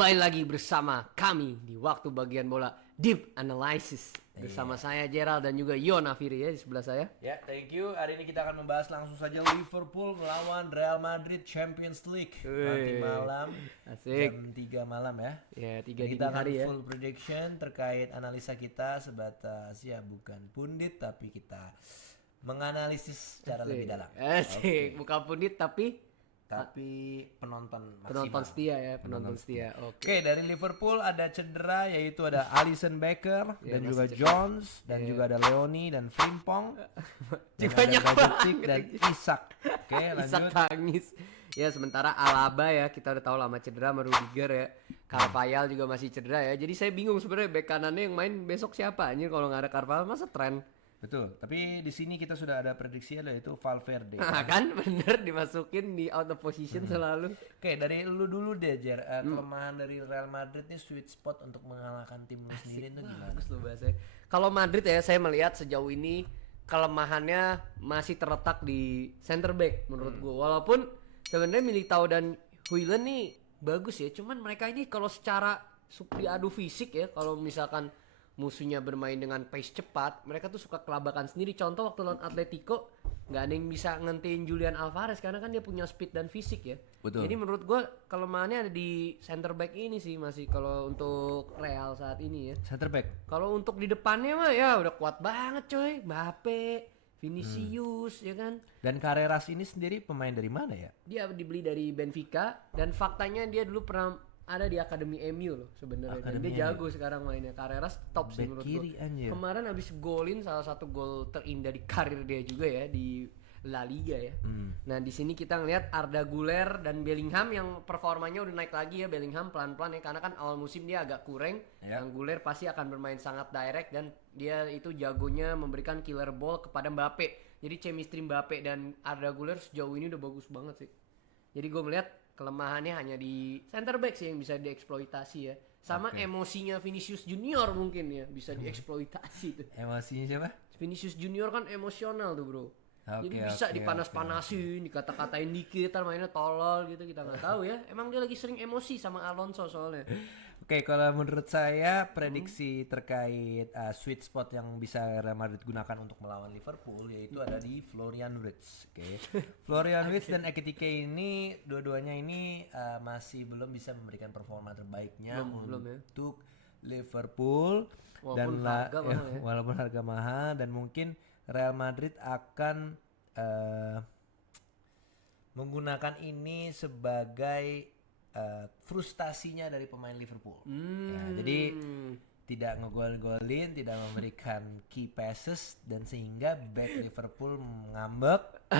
Kembali lagi bersama kami di waktu bagian bola Deep Analysis. Bersama saya Gerald dan juga Yon Afiri ya di sebelah saya. Ya, thank you. Hari ini kita akan membahas langsung saja Liverpool melawan Real Madrid Champions League. Nanti malam Asik. jam 3 malam ya. Ya, 3 Dan dini kita akan hari ya. full prediction terkait analisa kita sebatas ya bukan pundit tapi kita menganalisis secara lebih dalam. Asik, bukan pundit tapi penonton maksimal. penonton setia ya, penonton setia. Oke. Oke, dari Liverpool ada cedera yaitu ada Alisson Becker Ya, dan masih juga cedera. Jones dan juga ada Leoni dan Frimpong. Dan Banyak ada Bajetic banget. dan Isak. Oke, Isak lanjut. tangis. Ya sementara Alaba ya kita udah tahu lama cedera sama Rudiger ya. Carvajal juga masih cedera ya. Jadi saya bingung sebenarnya bek kanannya yang main besok siapa anjir kalau nggak ada Carvajal masa tren. Betul, tapi di sini kita sudah ada prediksi yaitu Valverde. Nah, kan bener dimasukin di out of position selalu. Oke, dari lu dulu deh, Jer. Kelemahan dari Real Madrid nih sweet spot untuk mengalahkan tim lu sendiri itu gimana? Bagus loh bahasanya. Kalau Madrid ya saya melihat sejauh ini kelemahannya masih terletak di center back menurut gua. Walaupun sebenarnya Militao dan Hojlund nih bagus ya, cuman mereka ini kalau secara diadu fisik ya, kalau misalkan musuhnya bermain dengan pace cepat, mereka tuh suka kelabakan sendiri. Contoh waktu lawan Atletico nggak ada yang bisa ngentiin Julian Alvarez karena kan dia punya speed dan fisik ya. Betul. Jadi menurut gua kelemahannya ada di center back ini sih masih kalau untuk Real saat ini ya. Center back. Kalau untuk di depannya mah ya udah kuat banget coy. Mbappe, Vinicius ya kan. Dan Carreras ini sendiri pemain dari mana ya? Dia dibeli dari Benfica dan faktanya dia dulu pernah ada di akademi MU loh sebenarnya. Dan Akademi dia jago sekarang mainnya. Carreras top sih Back menurut kiri, gua. anjir. Kemarin habis golin salah satu gol terindah di karir dia juga ya di La Liga ya. Nah, di sini kita ngelihat Arda Güler dan Bellingham yang performanya udah naik lagi ya. Bellingham pelan-pelan ya karena kan awal musim dia agak kurang. Ya. Yang Güler pasti akan bermain sangat direct dan dia itu jagonya memberikan killer ball kepada Mbappe. Jadi chemistry Mbappe dan Arda Güler sejauh ini udah bagus banget sih. Jadi gue melihat kelemahannya hanya di center back sih yang bisa dieksploitasi ya. Sama emosinya Vinicius Junior mungkin ya bisa dieksploitasi tuh. Emosinya siapa? Vinicius Junior kan emosional tuh bro. Jadi bisa Oke, dipanas-panasin, dikata-katain dikit, ntar mainnya tolol gitu kita nggak tahu ya. Emang dia lagi sering emosi sama Alonso soalnya. Oke, kalau menurut saya prediksi terkait sweet spot yang bisa Real Madrid gunakan untuk melawan Liverpool yaitu ada di Florian Wirtz. Oke. Florian Wirtz dan Ekitike ini dua-duanya ini masih belum bisa memberikan performa terbaiknya Belum ya. untuk Liverpool Walaupun dan harga mahal ya. walaupun harga mahal dan mungkin Real Madrid akan menggunakan ini sebagai frustasinya dari pemain Liverpool. Ya, jadi tidak ngegol-golin, tidak memberikan key passes dan sehingga back Liverpool ngambek.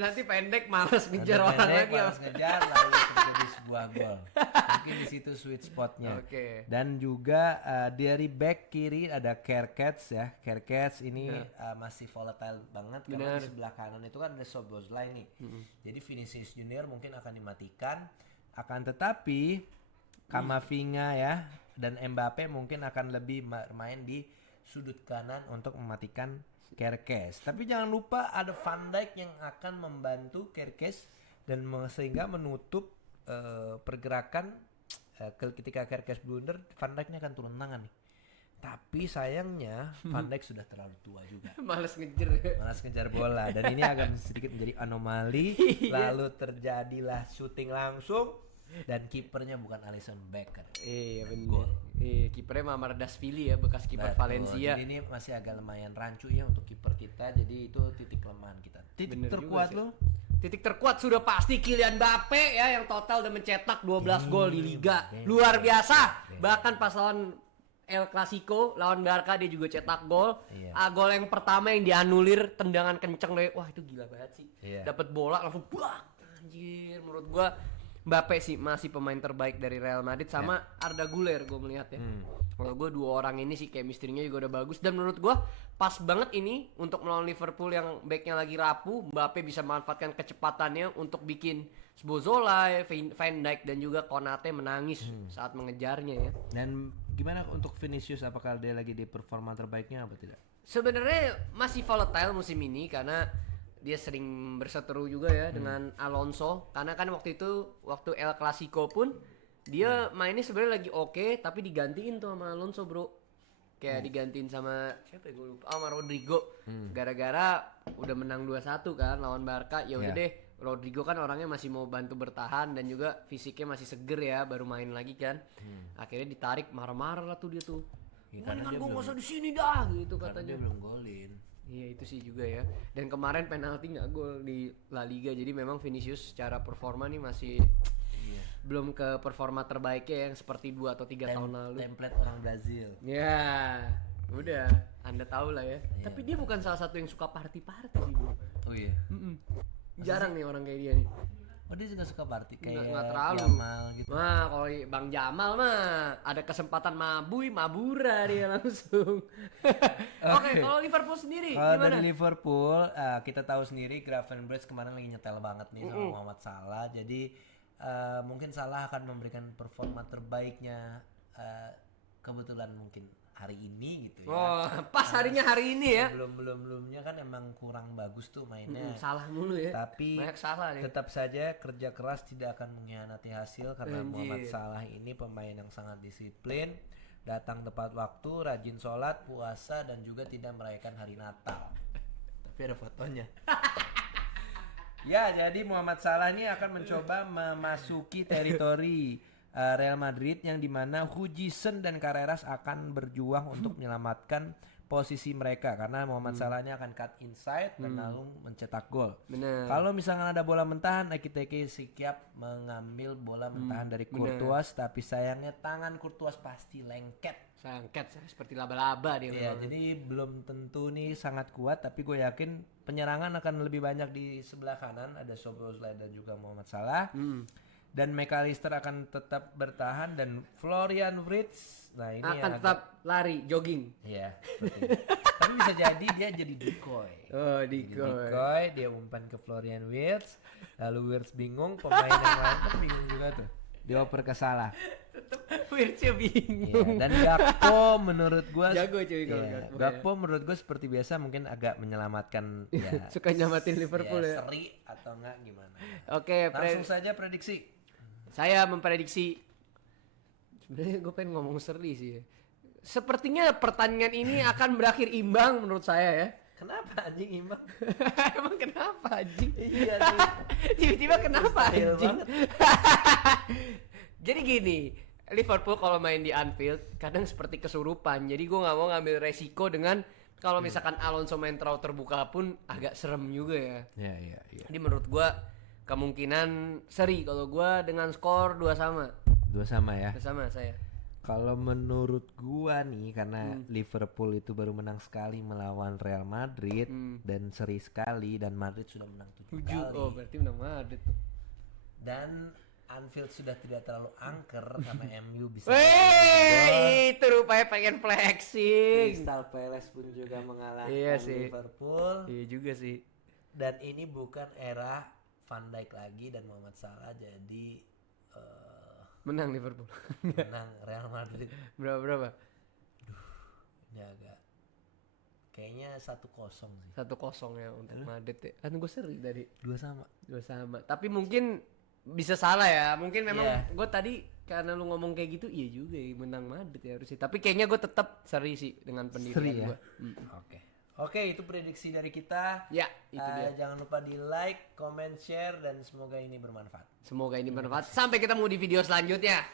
Nanti pendek malas ngejar orang Pendek, lagi. balas ngejar lalu terjadi sebuah gol. Mungkin di situ sweet spotnya. Oke. Dan juga dari back kiri ada Kerkets ya. Kerkets ini masih volatile banget karena di sebelah kanan itu kan ada Szoboszlai nih. Jadi Vinicius Junior mungkin akan dimatikan. Akan tetapi Kamavinga ya dan Mbappe mungkin akan lebih main di sudut kanan untuk mematikan Kerkes. Tapi jangan lupa ada Van Dijk yang akan membantu Kerkes dan sehingga menutup pergerakan ketika Kerkes blunder, Van Dijknya akan turun tangan nih. Tapi sayangnya Van Dijk sudah terlalu tua juga. Males ngejar ya. Malas ngejar bola dan ini agak sedikit menjadi anomali. Lalu terjadilah syuting langsung dan kipernya bukan Alisson Becker. Iya benar. Iya kipernya Mamardashvili ya bekas kiper Valencia. Jadi ini masih agak lumayan rancu ya untuk kiper kita. Jadi itu titik kelemahan kita. Titik Bener terkuat juga lo. Titik terkuat sudah pasti Kylian Mbappe ya yang total udah mencetak 12 gol di liga. Luar biasa. Bahkan pas lawan El Clasico lawan Barca dia juga cetak gol. Iya. Gol yang pertama yang dianulir tendangan kenceng deh. Wah itu gila banget sih. Iya. Dapat bola langsung bak. Anjir menurut gua Mbappe sih masih pemain terbaik dari Real Madrid sama Arda Güler gue melihat ya. Kalau gue dua orang ini sih chemistry-nya juga udah bagus dan menurut gue pas banget ini untuk melawan Liverpool yang backnya lagi rapuh. Mbappe bisa memanfaatkan kecepatannya untuk bikin Szoboszlai, Van Dijk dan juga Konate menangis saat mengejarnya ya. Dan gimana untuk Vinicius, apakah dia lagi di performa terbaiknya apa tidak? Sebenarnya masih volatile musim ini karena dia sering berseteru juga ya dengan Alonso karena kan waktu itu waktu El Clasico pun Dia mainnya sebenarnya lagi oke, tapi digantiin tuh sama Alonso, Bro. Kayak digantiin sama siapa ya gue lupa. Sama Rodrigo. Gara-gara udah menang 2-1 kan lawan Barca. Ya udah deh, Rodrigo kan orangnya masih mau bantu bertahan dan juga fisiknya masih seger ya, baru main lagi kan. Akhirnya ditarik, marah-marah lah tuh dia tuh. Mendingan gue nggak usah di sini dah gitu Karena katanya. dia belum golin. Iya itu sih juga ya. Dan kemarin penalti nggak gol di La Liga. Jadi memang Vinicius secara performa nih masih belum ke performa terbaiknya yang seperti 2 atau 3 tahun lalu. Template orang Brazil. Ya, udah. Anda tahu lah ya. Tapi dia bukan salah satu yang suka party-party sih, Bro. Oh iya. Jarang nih orang kayak dia nih. Oh dia juga suka party kayak Nggak terlalu. Jamal gitu. Nah, kalau Bang Jamal mah ada kesempatan mabura dia langsung. Oke, kalau Liverpool sendiri Kalau gimana? dari Liverpool, kita tahu sendiri Gravenberch kemarin lagi nyetel banget nih sama Muhammad Salah. Jadi mungkin Salah akan memberikan performa terbaiknya kebetulan mungkin hari ini gitu ya. Oh, pas harinya hari ini ya. Sebelumnya kan emang kurang bagus tuh mainnya. Salah mulu ya. Tapi Banyak salah nih. tetap saja kerja keras tidak akan mengkhianati hasil karena Anjir. Muhammad Salah ini pemain yang sangat disiplin, datang tepat waktu, rajin sholat, puasa dan juga tidak merayakan hari Natal. Tapi ada fotonya. Ya, jadi Muhammad Salah ini akan mencoba memasuki teritori Real Madrid yang dimana Hujison dan Carreras akan berjuang untuk menyelamatkan posisi mereka karena Muhammad Salah ini akan cut inside dan lalu mencetak gol. Bener. Kalau misalnya ada bola mentahan, Ekitike siap mengambil bola mentahan dari Courtois, tapi sayangnya tangan Courtois pasti lengket. Sangket seperti laba-laba dia Ya, memang. jadi belum tentu nih sangat kuat, tapi gue yakin penyerangan akan lebih banyak di sebelah kanan. Ada Szoboszlai dan juga Muhammad Salah. Dan McAllister akan tetap bertahan dan Florian Wirtz, nah ini Akan yang tetap lari, jogging. ya, seperti itu. Tapi bisa jadi dia jadi decoy. Oh, Jadi Diko. decoy, dia umpan ke Florian Wirtz, lalu Wirtz bingung, pemain yang lain kan bingung juga tuh. Dioper ke Salah. Wirtz-nya bingung. Dan Gakpo menurut gua Jago cuy kalau iya, Gakpo ya. Gakpo menurut gua seperti biasa mungkin agak menyelamatkan ya. Suka nyamatin Liverpool ya. Seri atau enggak gimana. Oke, Langsung saja prediksi. saya memprediksi. Sebenarnya gue pengen ngomong seri sih ya. Sepertinya pertandingan ini akan berakhir imbang menurut saya ya. Kenapa anjing imbang? Emang kenapa anjing? Iya nih. Tiba-tiba kenapa Mustahil anjing? banget. Jadi gini, Liverpool kalau main di Anfield kadang seperti kesurupan. Jadi gue nggak mau ngambil resiko dengan kalau misalkan Alonso main terlalu terbuka pun agak serem juga ya. Iya. Jadi menurut gue kemungkinan seri kalau gue dengan skor 2-2 Dua sama ya. sama saya. Kalau menurut gua nih karena Liverpool itu baru menang sekali melawan Real Madrid dan seri sekali dan Madrid sudah menang 7 7. kali. Oh, berarti menang Madrid tuh. Dan Anfield sudah tidak terlalu angker karena MU bisa. Weh, itu rupanya pengen flexing. Crystal Palace pun juga mengalahkan Iya sih. Liverpool Iya juga sih. dan ini bukan era Van Dijk lagi dan Muhammad Salah jadi Menang Liverpool. menang Real Madrid. Berapa? Ini agak kayaknya 1-0 sih. 1-0 ya untuk Madrid ya. Kan gue seri tadi. 2-2. 2-2. Tapi mungkin bisa salah ya. Mungkin memang Iya. gue tadi karena lu ngomong kayak gitu, iya juga ya menang Madrid ya harusnya. Tapi kayaknya gue tetap seri sih dengan pendidikan Seri ya? gue. Oke, itu prediksi dari kita. Ya, itu dia. Jangan lupa di like, comment, share dan semoga ini bermanfaat. Semoga ini bermanfaat. Sampai ketemu di video selanjutnya.